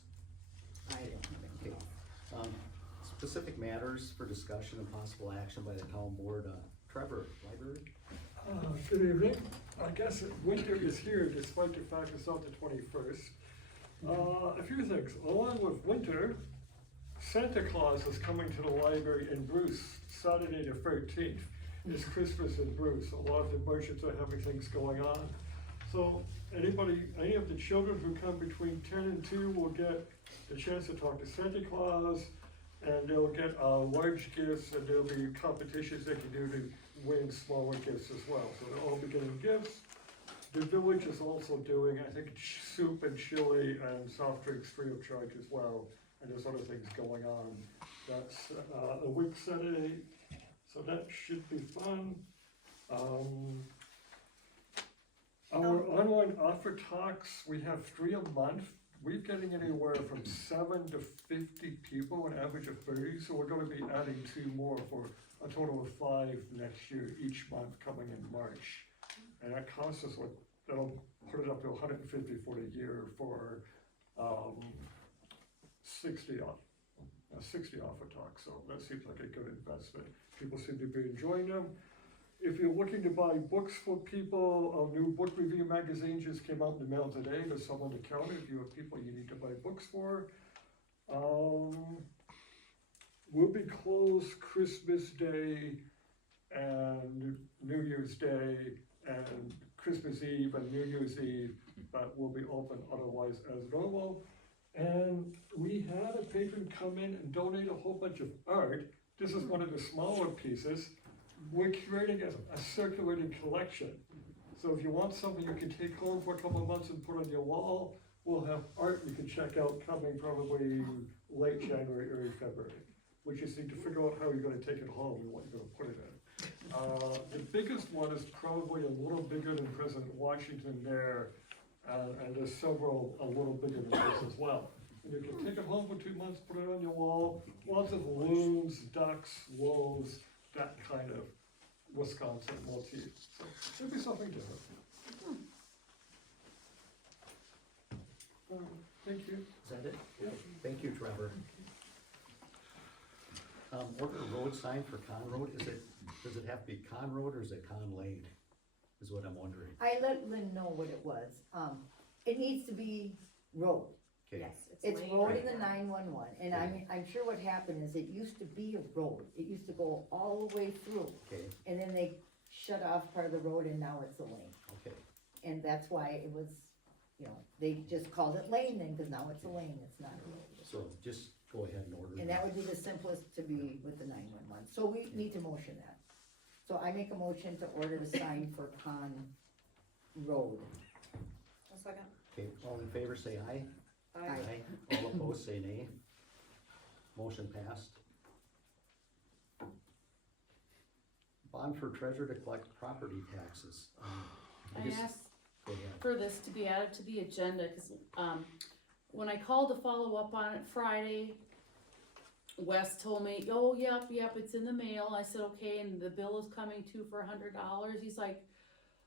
I don't have anything else. Specific matters for discussion and possible action by the town board, Trevor, library? Good evening. I guess winter is here despite the fact it's not the 21st. A few things. Along with winter, Santa Claus is coming to the library in Bruce, Saturday the 13th. It's Christmas in Bruce. A lot of the merchants are having things going on. So any of the children who come between 10 and 2 will get the chance to talk to Santa Claus, and they'll get large gifts, and there'll be competitions they can do to win smaller gifts as well. So they'll all be getting gifts. The village is also doing, I think, soup and chili and soft drinks free of charge as well. And there's other things going on. That's a week Saturday, so that should be fun. Our online offer talks, we have 3 a month. We're getting anywhere from 7 to 50 people, an average of 30, so we're gonna be adding 2 more for a total of 5 next year, each month coming in March. And that costs us that'll put it up to 150 for the year for 60 offer talks, so that seems like a good investment. People seem to be enjoying them. If you're looking to buy books for people, a new book review magazine just came out in the mail today. There's some on the counter if you have people you need to buy books for. We'll be closed Christmas Day and New Year's Day and Christmas Eve and New Year's Eve, but we'll be open otherwise as normal. And we had a patron come in and donate a whole bunch of art. This is one of the smaller pieces. We're creating a circulating collection. So if you want something you can take home for a couple of months and put on your wall, we'll have art you can check out coming probably late January, early February. We just need to figure out how you're gonna take it home and what you're gonna put it in. The biggest one is probably a little bigger than President Washington there, and there's several a little bigger than this as well. And you can take it home for 2 months, put it on your wall, lots of loons, ducks, wolves, that kind of Wisconsin motif. So it'll be something different. Thank you. Is that it? Thank you, Trevor. Order a road sign for Con Road, does it have to be Con Road or is it Con Lane, is what I'm wondering. I let Lynn know what it was. It needs to be road. Okay. Yes, It's lane road right in the now. 911, and I'm sure what happened is it used to be a road. It used to go all the way through, Okay, and then they shut off part of the road and now it's a lane. okay, And that's why it was, you know, they just called it lane then, cause now it's a lane, it's not a road. so just go ahead and order. And that would be the simplest to be with the 911, so we need to motion that. So I make a motion to order the sign for Con Road. A second. Okay, all in favor say aye. Aye. All opposed say nay. Motion passed. Bond for treasurer to collect property taxes. I guess- asked Go ahead. for this to be added to the agenda, cause, when I called to follow up on it Friday, Wes told me, oh, yep, it's in the mail. I said, okay, and the bill is coming to for $100. He's like,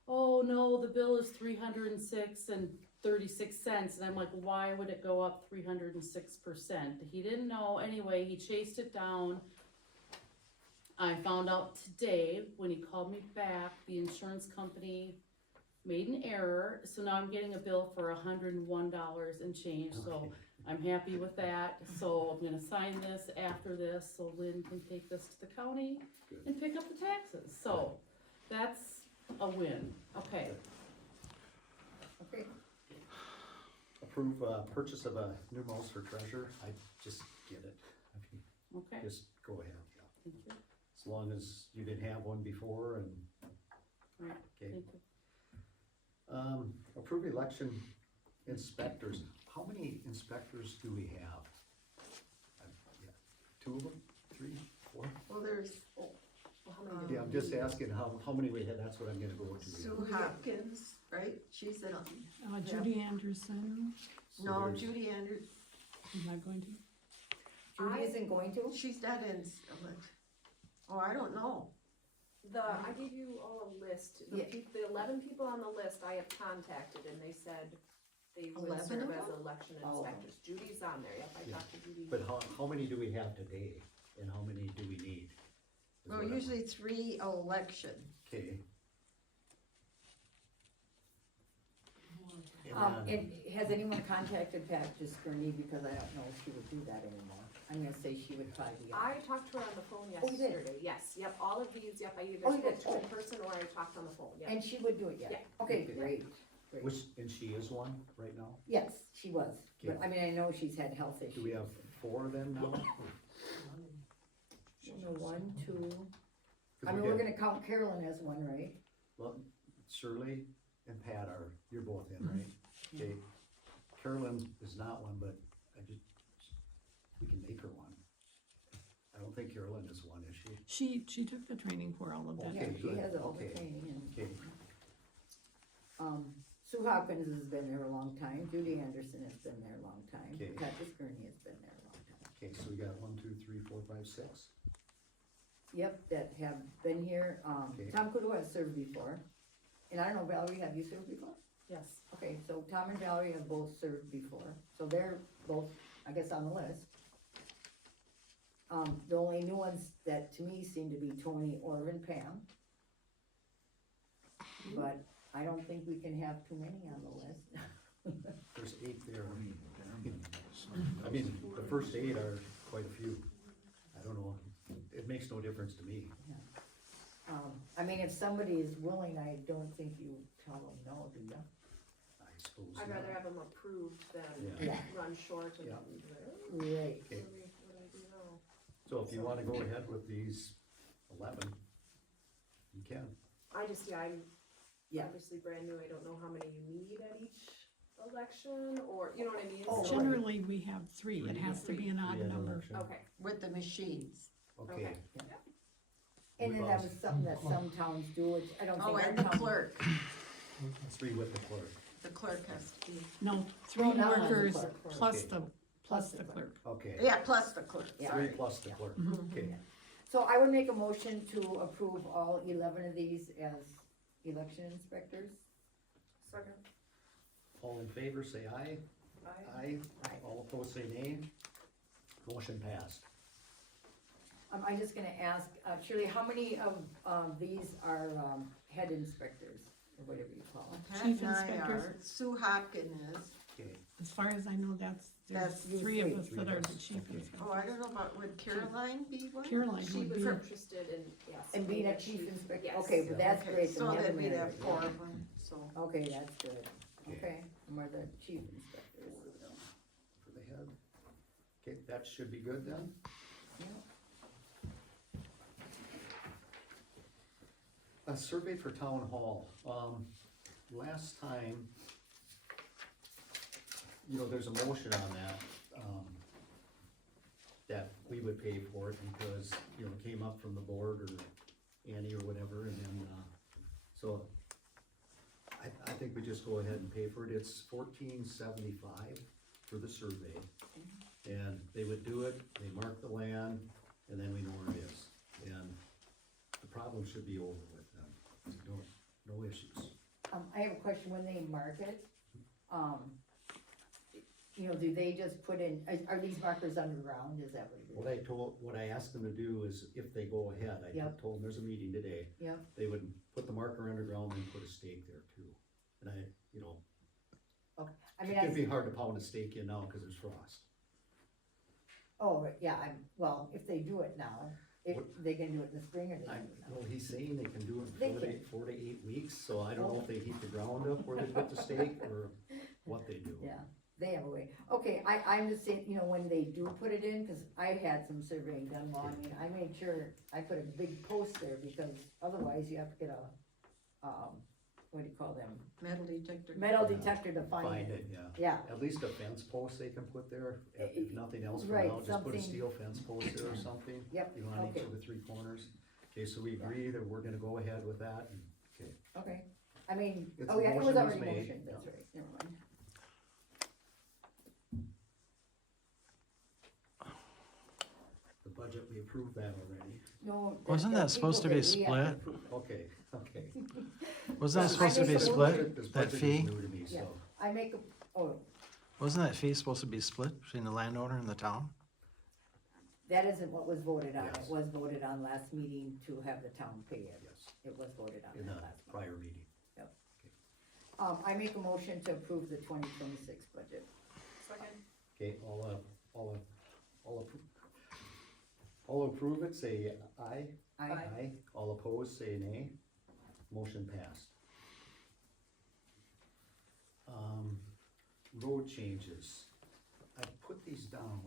oh, no, the bill is $306.36. And I'm like, why would it go up 306%? He didn't know. Anyway, he chased it down. I found out today when he called me back, the insurance company made an error, so now I'm getting a bill for $101 and change, so Okay. I'm happy with that. So I'm gonna sign this after this, so Lynn can take this to the county Good. and pick up the taxes, so that's a win, okay. Okay, Approve, purchase of a new mouse for treasurer, I just get it. I mean, Okay, just go ahead, yeah. thank you, As long as you didn't have one before and, Right. okay. thank you. Approve election inspectors. How many inspectors do we have? Yeah, 2 of them, 3, 4? Well, there's Well, how many did Yeah, I'm we just need? asking how many we had, that's what I'm gonna go to. Sue Hopkins, right? She's in, Judy Anderson, So no, there's- Judy Andrews, am I going to? Judy isn't going to? she's not in, oh, I don't know. I gave you all a list, Yeah. the 11 people on the list I have contacted, and they said they would 11 serve of as them? election Oh. inspectors. Judy's on there, yep, I Yeah. talked to Judy. But how many do we have today, and how many do we need? Is Well, what I'm- usually 3 election. Okay. And then- And has anyone contacted Pat Discerny, because I don't know if she would do that anymore. I'm gonna say she would probably. I talked to her on the phone Oh, you did? yesterday, yes, yep, all of these, yep, I either Oh, you spoke did? to her in Oh. person or I talked on the phone, yep. And she would do it, yeah? Yeah. Okay, great, great. Which, and she is one right now? Yes, she was, but Okay. I mean, I know she's had health issues. Do we have 4 of them now? No, 1, 2, 'Cause I mean, we we're got- gonna count Carolyn as one, right? Well, Shirley and Pat are, you're both in, right? Okay, Carolyn is not one, but we can make her one. I don't think Carolyn is one, is she? She took the training for all of that. Okay, Yeah, she good, has all the okay. training and, Okay, Sue Hopkins has been there a long time, Judy Anderson has been there a long time, Okay. Pat Discerny has been there a long time. okay, so we got 1, 2, 3, 4, 5, 6. Yep, that have been here, Okay. Tom Kudo has served before, and I don't know, Valerie, have you served before? Yes, Okay, so Tom and Valerie have both served before, so they're both, I guess, on the list. The only new ones that to me seem to be Tony, Orv, and Pam. But I don't think we can have too many on the list. There's 8 there. I mean, the first 8 are quite a few. I don't know, it makes no difference to me. I mean, if somebody is willing, I don't think you tell them no, do you? I suppose. I'd not. rather have them approved than Yeah. run short and, Yeah. what Right. do I do now? So if you wanna go ahead with these 11, you can. I just, I'm Yeah. obviously brand new, I don't know how many you need at each election, or, you know what I mean? Oh, So- Generally, we have 3, it has to be an odd Yeah, number. election. Okay, With the machines. Okay, okay. And then that was something that some towns do, which I don't think. Oh, our and the town- clerk, 3 with the clerk. the clerk has to be, No, 3 No, not the workers clerk. plus Okay. the clerk. Okay, yeah, plus the clerk, Yeah. 3 sorry. plus the clerk, okay. So I would make a motion to approve all 11 of these as election inspectors. Second. All in favor, say aye. Aye. Aye. All opposed, say nay. Motion passed. I'm just gonna ask, Shirley, how many of these are, head inspectors, or whatever you call them? Pat Chief and I inspectors. are, Sue Hopkins is, Okay, As far as I know, there's That's you 3 of three. us that are the Three chief of us, okay. inspectors. oh, I don't know about, would Caroline be one? Caroline She would was be, interested in, yes. And being a chief chief inspector, yes. okay, but that's Okay, great. so then then we'd matter, have 4 of them, so. Okay, that's good, Okay. okay, and we're the chief inspectors. for the head. Okay, that should be good then. Yeah. A survey for town hall, last time, you know, there's a motion on that, that we would pay for it because, you know, it came up from the board or Annie or whatever, and then, so I think we just go ahead and pay for it, it's $14.75 for the survey. And they would do it, they mark the land, and then we know where it is, and the problem should be over with then, no issues. I have a question, when they mark it, you know, do they just put in, are these markers underground, is that what it is? What I asked them to do is, if they go ahead, I Yep. told them there's a meeting today, Yep, they would put the marker underground and put a stake there too. And you know, I mean, it'd be hard to pound a stake in now, cause there's frost. oh, yeah, well, if they do it now, if they can do it in the spring or they can do it now. Well, he's saying they can do it They in can. 4 to 8 weeks, so I don't know if they heat the ground up where they put the stake, or what they do. Yeah, they have a way. Okay, I'm just saying, you know, when they do put it in, cause I had some surveying done while, I mean, I made sure I put a big post there, because otherwise you have to get a, what do you call them? Metal detector. Metal detector to find Find it. it, yeah. Yeah, At least a fence post they can put there, if nothing else for Right, now, just put a something- steel fence post there or something. Yep, You know, on each okay. of the 3 corners. Okay, so we agree that we're gonna go ahead with that, and, okay. okay. I mean, It's oh yeah, it was motion was already made, motion, that's yeah. right, never mind. The budget, we approved that already. No. Wasn't the that supposed to people be that we have split? approve. Okay, okay. Wasn't that I supposed to make be a split, This that budget is fee? new to me, Yeah, so. I make a, oh, Wasn't that fee supposed to be split between the landowner and the town? that isn't what was voted on, it Yes. was voted on last meeting to have the town pay it. Yes, It was voted on in the that last meeting. prior meeting. I make a motion to approve the 2026 budget. Second. Okay, all approve it, say aye. Aye. All opposed, say nay. Motion passed. Road changes. I put these down.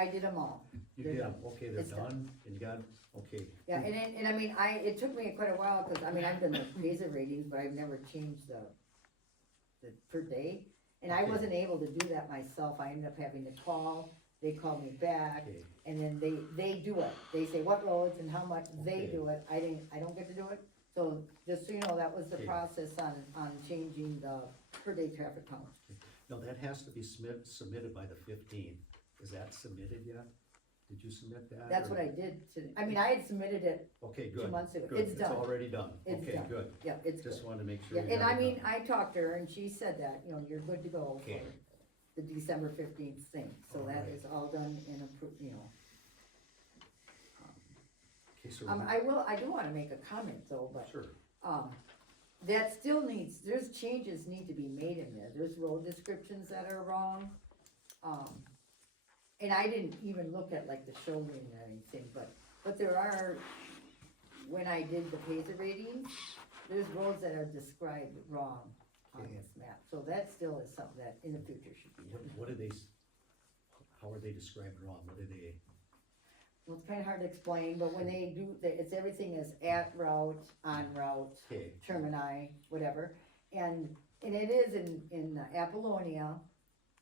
I did them all. You They're did, done. okay, they're It's done. done, and you got, okay. Yeah, and I mean, it took me quite a while, cause I mean, I've done the laser ratings, but I've never changed the per day. And I Okay. wasn't able to do that myself, I ended up having to call, they called me back, Okay, and then they do it. They say what roads and how much, they Okay. do it, I don't get to do it. So, just so you know, that was the Okay. process on changing the per day traffic count. now that has to be submitted by the 15th. Is that submitted yet? Did you submit that? That's or- what I did I mean, I had submitted it, Okay, good. 2 months ago. Good, It's done. already done. It's Okay, done. good. yeah, it's Just good. wanted to make sure. Yeah, you and got I it mean, done. I talked to her and she said that, you know, you're good to go Okay. for the December 15th thing, so that Alright. is all done and approved, you know. Okay, so. I do wanna make a comment though, but, Sure. that still needs, there's changes need to be made in there, there's road descriptions that are wrong. And I didn't even look at like the shouldering or anything, but there are, when I did the Pacer ratings, there's roads that are described wrong on Okay. this map, so that still is something that in the future should be done. What are they, how are they described wrong? What are they? Well, it's kinda hard to explain, but when they do, it's everything is at route, on route, Okay, termini, whatever. And it is in Apollonia,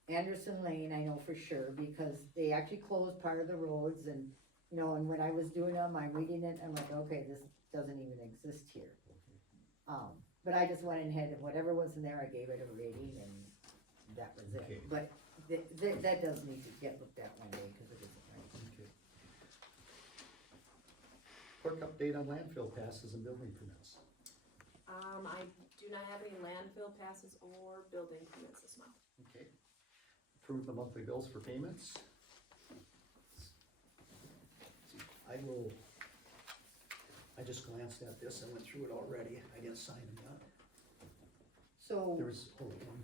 Anderson Lane, I know for sure, because they actually closed part of the roads and, you know, and when I was doing them, I'm reading it, I'm like, okay, this doesn't even exist here. But I just went ahead and whatever was in there, I gave it a rating and that was Okay. it. But that does need to get looked at one day, cause it isn't right. okay. Quick update on landfill passes and building permits. I do not have any landfill passes or building permits this month. Okay. Approve the monthly bills for payments. I just glanced at this, I went through it already, I didn't sign them yet. So, There's,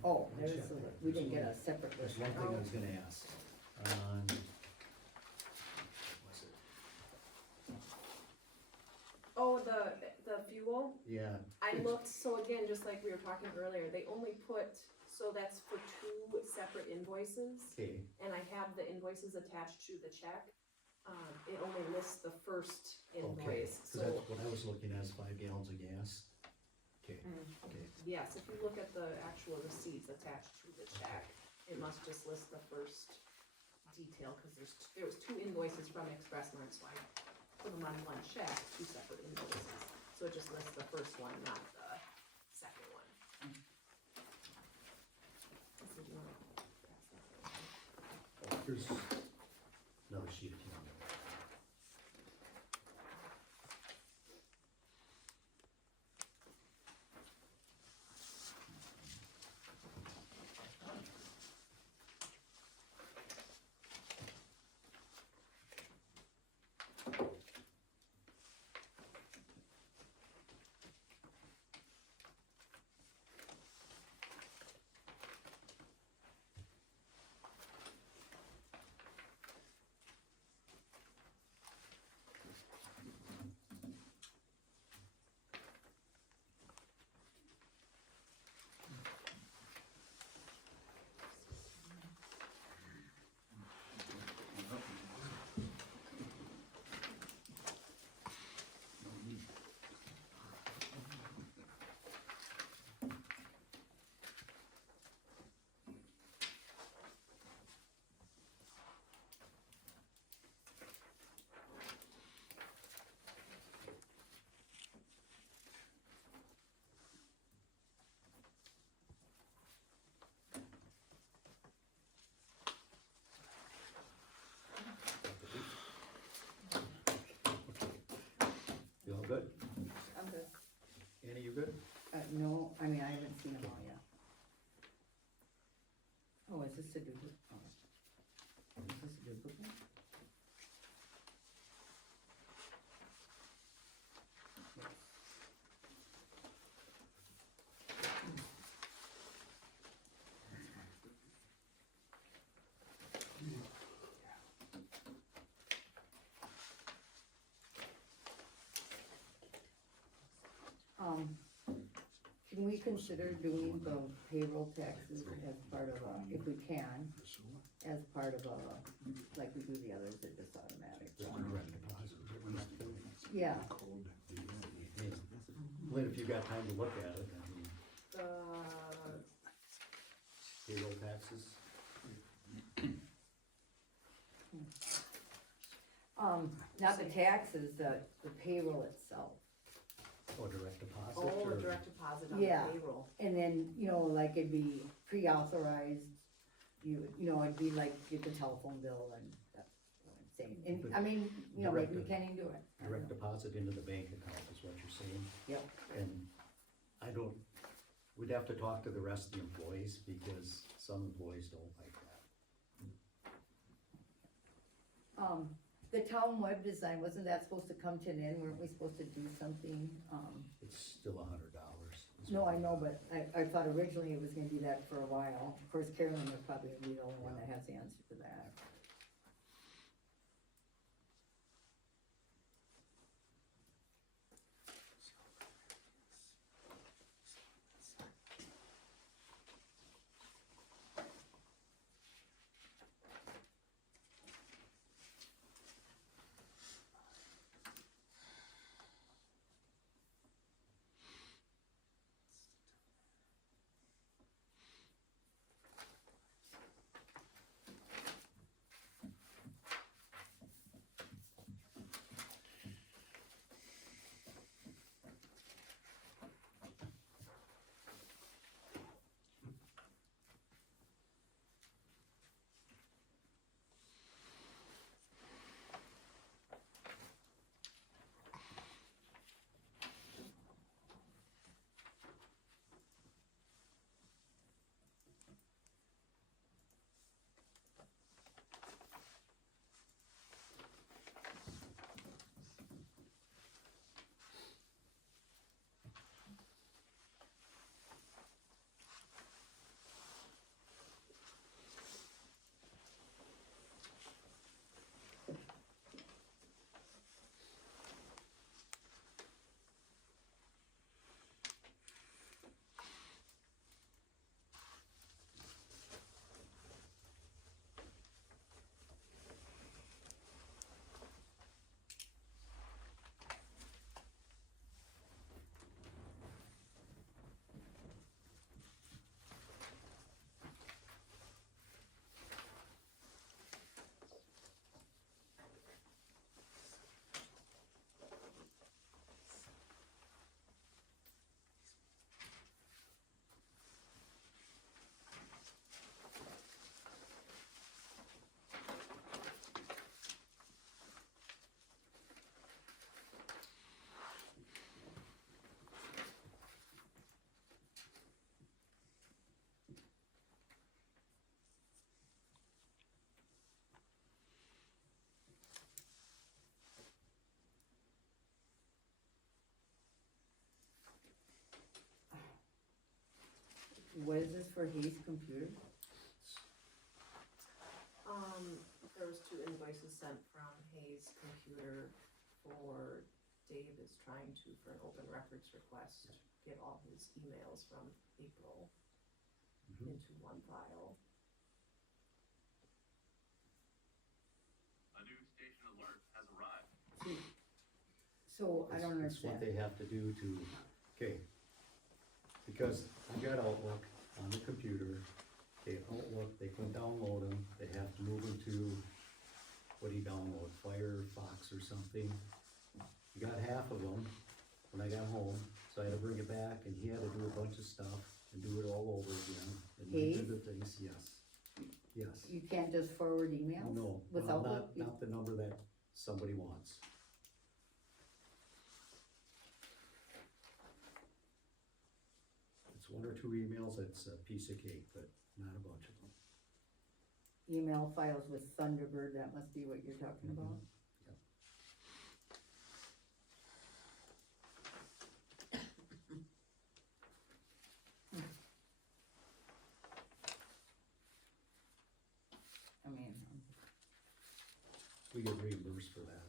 oh, one there's, check. we didn't get a separate There's list. one thing I was gonna ask. Was it? Oh, the fuel, Yeah. I looked, so again, just like we were talking earlier, they only put, so that's for 2 separate invoices. Okay, And I have the invoices attached to the check. It only lists the first okay, invoice, cause so, that's what I was looking at, is 5 gallons of gas. Okay, okay, yes, if you look at the actual receipts attached to the check, it must just list the first detail, cause there was 2 invoices from Express Mart, so I put them on one check, 2 separate invoices. So it just lists the first one, not the second one. So do you wanna pass that around? here's another sheet if you want. is this a duplicate? Oh. Is this a duplicate? Can we consider doing the payroll taxes as part of a, if we can, as part of a, like we do the others, they're just automatic? Yeah, Lynn, if you got time to look at it, I mean, payroll taxes, not the taxes, the payroll itself. or direct deposit, Oh, or? direct deposit on the Yeah. payroll. And then, you know, like it'd be pre-authorized, you know, it'd be like get the telephone bill and that's what I'm saying. And, I mean, you know, maybe we can't even do it. I don't Direct know. deposit into the bank account is what you're saying? Yep. And I don't, we'd have to talk to the rest of the employees, because some employees don't like that. The town web design, wasn't that supposed to come to an end? Weren't we supposed to do something? It's still $100. No, I know, but I thought originally it was gonna be that for a while. Of course, Carolyn would probably be the only one that has the answer to that. What is this for Hayes Computer? There was 2 invoices sent from Hayes Computer for Dave is trying to, for an open records request, get all his emails from April into one file. A new station alert has arrived. So I don't It's what understand. they have to do to, okay, because you got Outlook on the computer, okay, Outlook, they couldn't download them, they have to move them to, what do you download, Firefox or something? You got half of them when I got home, so I had to bring it back, and he had to do a bunch of stuff and do it all over again, and redo the things, yes. Yes, You can't just forward emails? no, Without, not the number that somebody wants. It's 1 or 2 emails, it's a piece of cake, but not a bunch of them. email files with Thunderbird, that must be what you're talking about. I mean, We get reimbursed for that.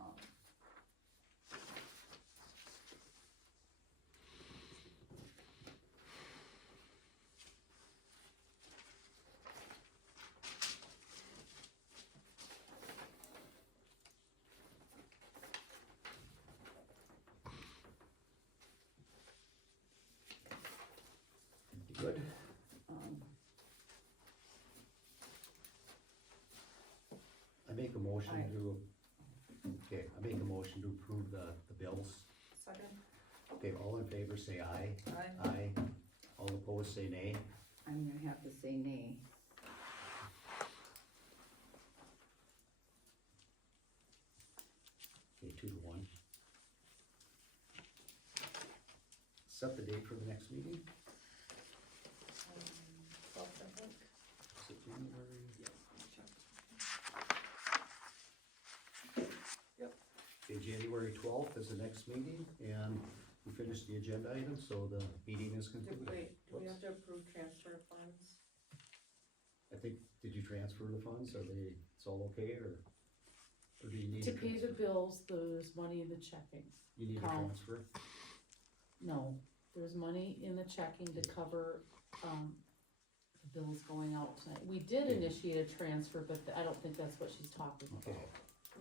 um, Good. um, I make a motion Aye. to, okay, I make a motion to approve the bills. Second. Okay, all in favor say aye. Aye. Aye. All opposed say nay. I'm gonna have to say nay. Okay, 2-1. Set the date for the next meeting. Is it January? Okay, January 12th is the next meeting, and we finished the agenda item, so the meeting is concluded. Do we have to approve transfer of funds? I think, did you transfer the funds? Are they, it's all okay, or do you need To a pay the transfer? bills, there's money in the checking. You need a account. transfer? No, there's money in the checking to cover, the bills going out tonight. We did Okay. initiate a transfer, but I don't think that's what she's talking Okay, about.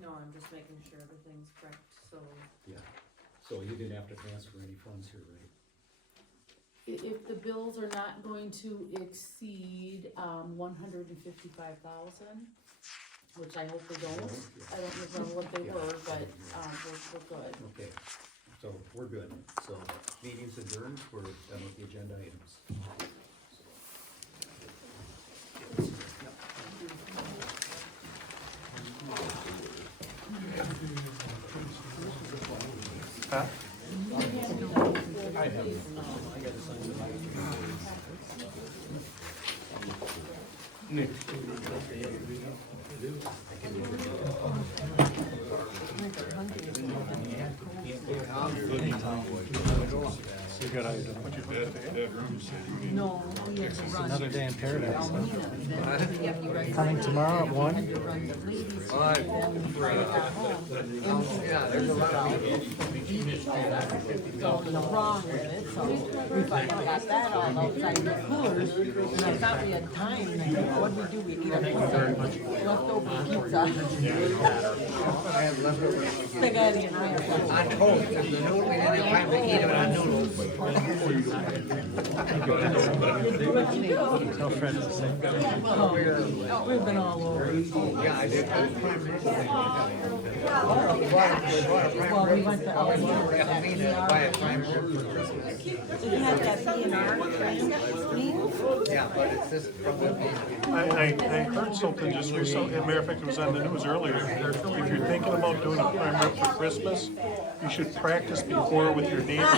No, I'm just making sure everything's correct, so. yeah. So you didn't have to transfer any funds here, right? If the bills are not going to exceed, 155,000, which I hope they don't. I don't remember what they were, but, we're good. Okay, so we're good. So meeting's adjourned, we're done with the agenda items. Huh? You got item. No, we have to run. Another day in paradise. Almina, then we have to run. Coming tomorrow at 1? Run the ladies' and then we got home. Yeah, there's a lot of. So what's wrong with it, so we finally got that all outside the coolers, and I thought we had time, and I said, what'd we do, we ate a leftover pizza. Big Eddie and I have On toast, if the noodle, we didn't have time to eat it on noodles. Tell Fred to say. Oh, we've been all over. Yeah, I did. Well, we went to Almina, that Isn't that B&R meeting? Yeah, but it's just from the. I heard something just recently, as a matter of fact, it was on the news earlier. If you're thinking about doing a prime rib for Christmas, you should practice before with your neighbors.